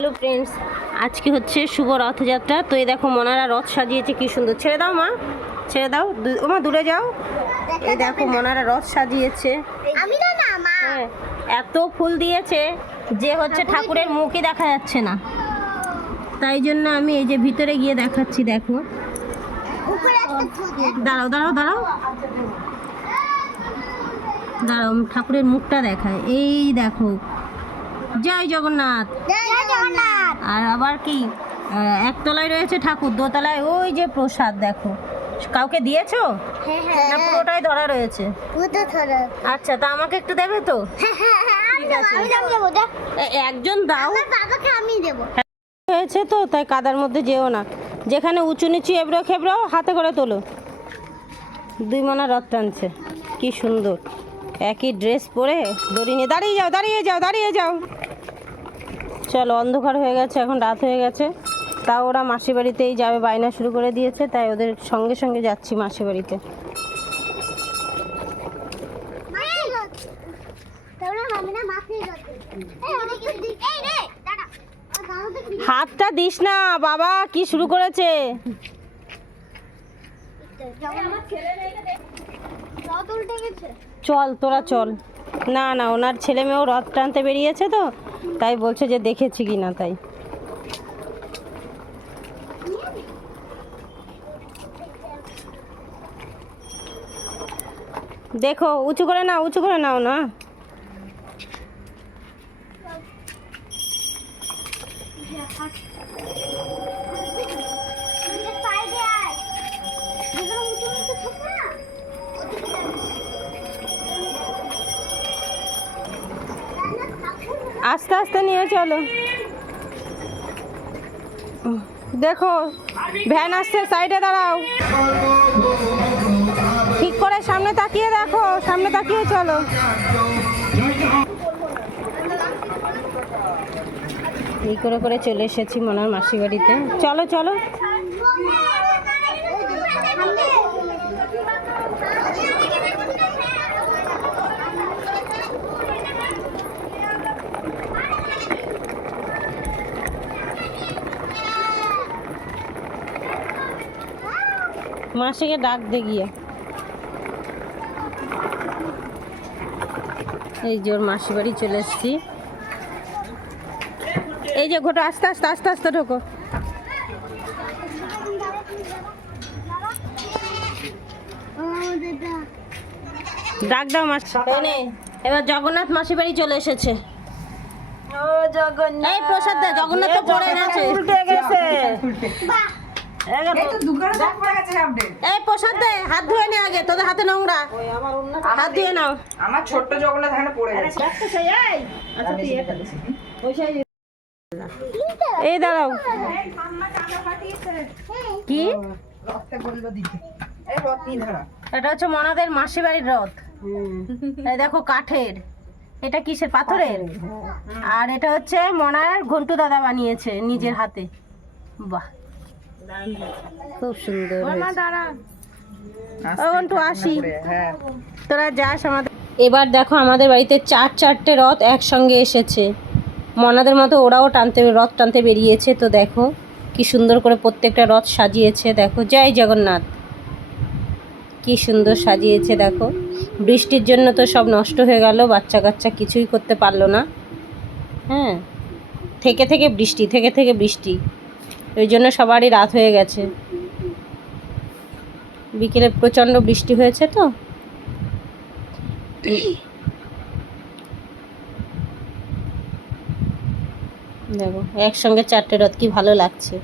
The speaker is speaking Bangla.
হ্যালো ফ্রেন্ডস, আজকে হচ্ছে শুভ রথযাত্রা। তো এই দেখো মনারা রথ সাজিয়েছে, কি সুন্দর। ছেড়ে দাও মা, ছেড়ে দাও, ওমা দূরে যাও। এই দেখো মনারা রথ সাজিয়েছে। হ্যাঁ, এত ফুল দিয়েছে যে হচ্ছে ঠাকুরের মুখই দেখা যাচ্ছে না। তাই জন্য আমি এই যে ভিতরে গিয়ে দেখাচ্ছি। দেখো, দাঁড়াও দাঁড়াও দাঁড়াও দাঁড়াও, ঠাকুরের মুখটা দেখায়। এই দেখো, জয় জগন্নাথ। আর আবার কি, একতলায় রয়েছে ঠাকুর, দোতলায় ওই যে প্রসাদ। দেখো, কাউকে দিয়েছো না পুরোটাই ধরা রয়েছে? আচ্ছা, তা আমাকে একটু দেবে তো? ঠিক আছে, একজন দাও। হয়েছে তো, তাই কাদার মধ্যে যেও না। যেখানে উঁচু নিচু এবড়ো খেবড়ো হাতে করে তোলো। দুই মনা রথ টানছে, কি সুন্দর। একই ড্রেস পরে দড়ি নিয়ে দাঁড়িয়ে যাও, দাঁড়িয়ে যাও, দাঁড়িয়ে যাও। চলো, অন্ধকার হয়ে গেছে, এখন রাত হয়ে গেছে। তাও ওরা মাসি বাড়িতেই যাবে, বায়না শুরু করে দিয়েছে, তাই ওদের সঙ্গে সঙ্গে যাচ্ছি মাসি বাড়িতে। হাতটা দিস না বাবা, কি শুরু করেছে। চল তোরা চল। না না, ওনার ছেলে মেয়েও রথ টানতে বেরিয়েছে তো, তাই বলছে যে দেখেছি কি না। তাই দেখো, উঁচু করে নাও, উঁচু করে নাও না। আস্তে আস্তে নিয়ে চলো। দেখো ভ্যান আসছে, সাইডে দাঁড়াও। ঠিক করে সামনে তাকিয়ে দেখো, সামনে তাকিয়ে চলো। এই করে করে চলে এসেছি মনার মাসি বাড়িতে। চলো চলো। মাসিকে ডাক দে গিয়ে। এই যে ওর মাসি বাড়ি চলে এসেছি। এই যে ঘোটো, আস্তে আস্তে আস্তে আস্তে ঢোকো। ডাক দাও মাসি। এবার জগন্নাথ মাসি বাড়ি চলে এসেছে। এই প্রসাদ দে, জগন্নাথ তো পড়ে গেছে। এই প্রসাদ দে, হাত ধুয়ে নে আগে, তোদের হাতে নোংরা, হাত ধুয়ে নাও। আমার ছোট্ট জগন্নাথ এখানে পড়ে গেছে। এই দাঁড়াও, কি এটা হচ্ছে মনাদের মাসি বাড়ির রথ। এই দেখো কাঠের, এটা কিসের, পাথরের। আর এটা হচ্ছে মনার ঘন্টু দাদা বানিয়েছে নিজের হাতে। বাহ, খুব সুন্দর। আসি, তোরা যাস আমাদের। এবার দেখো আমাদের বাড়িতে চারটে রথ একসঙ্গে এসেছে। মনাদের মতো ওরাও রথ টানতে বেরিয়েছে। তো দেখো কি সুন্দর করে প্রত্যেকটা রথ সাজিয়েছে। দেখো, জয় জগন্নাথ, কি সুন্দর সাজিয়েছে। দেখো, বৃষ্টির জন্য তো সব নষ্ট হয়ে গেল, বাচ্চা কাচ্চা কিছুই করতে পারলো না। হ্যাঁ, থেকে থেকে বৃষ্টি, ওই জন্য সবারই রাত হয়ে গেছে। বিকেলে প্রচণ্ড বৃষ্টি হয়েছে তো। দেখো একসঙ্গে চারটে রথ, কি ভালো লাগছে।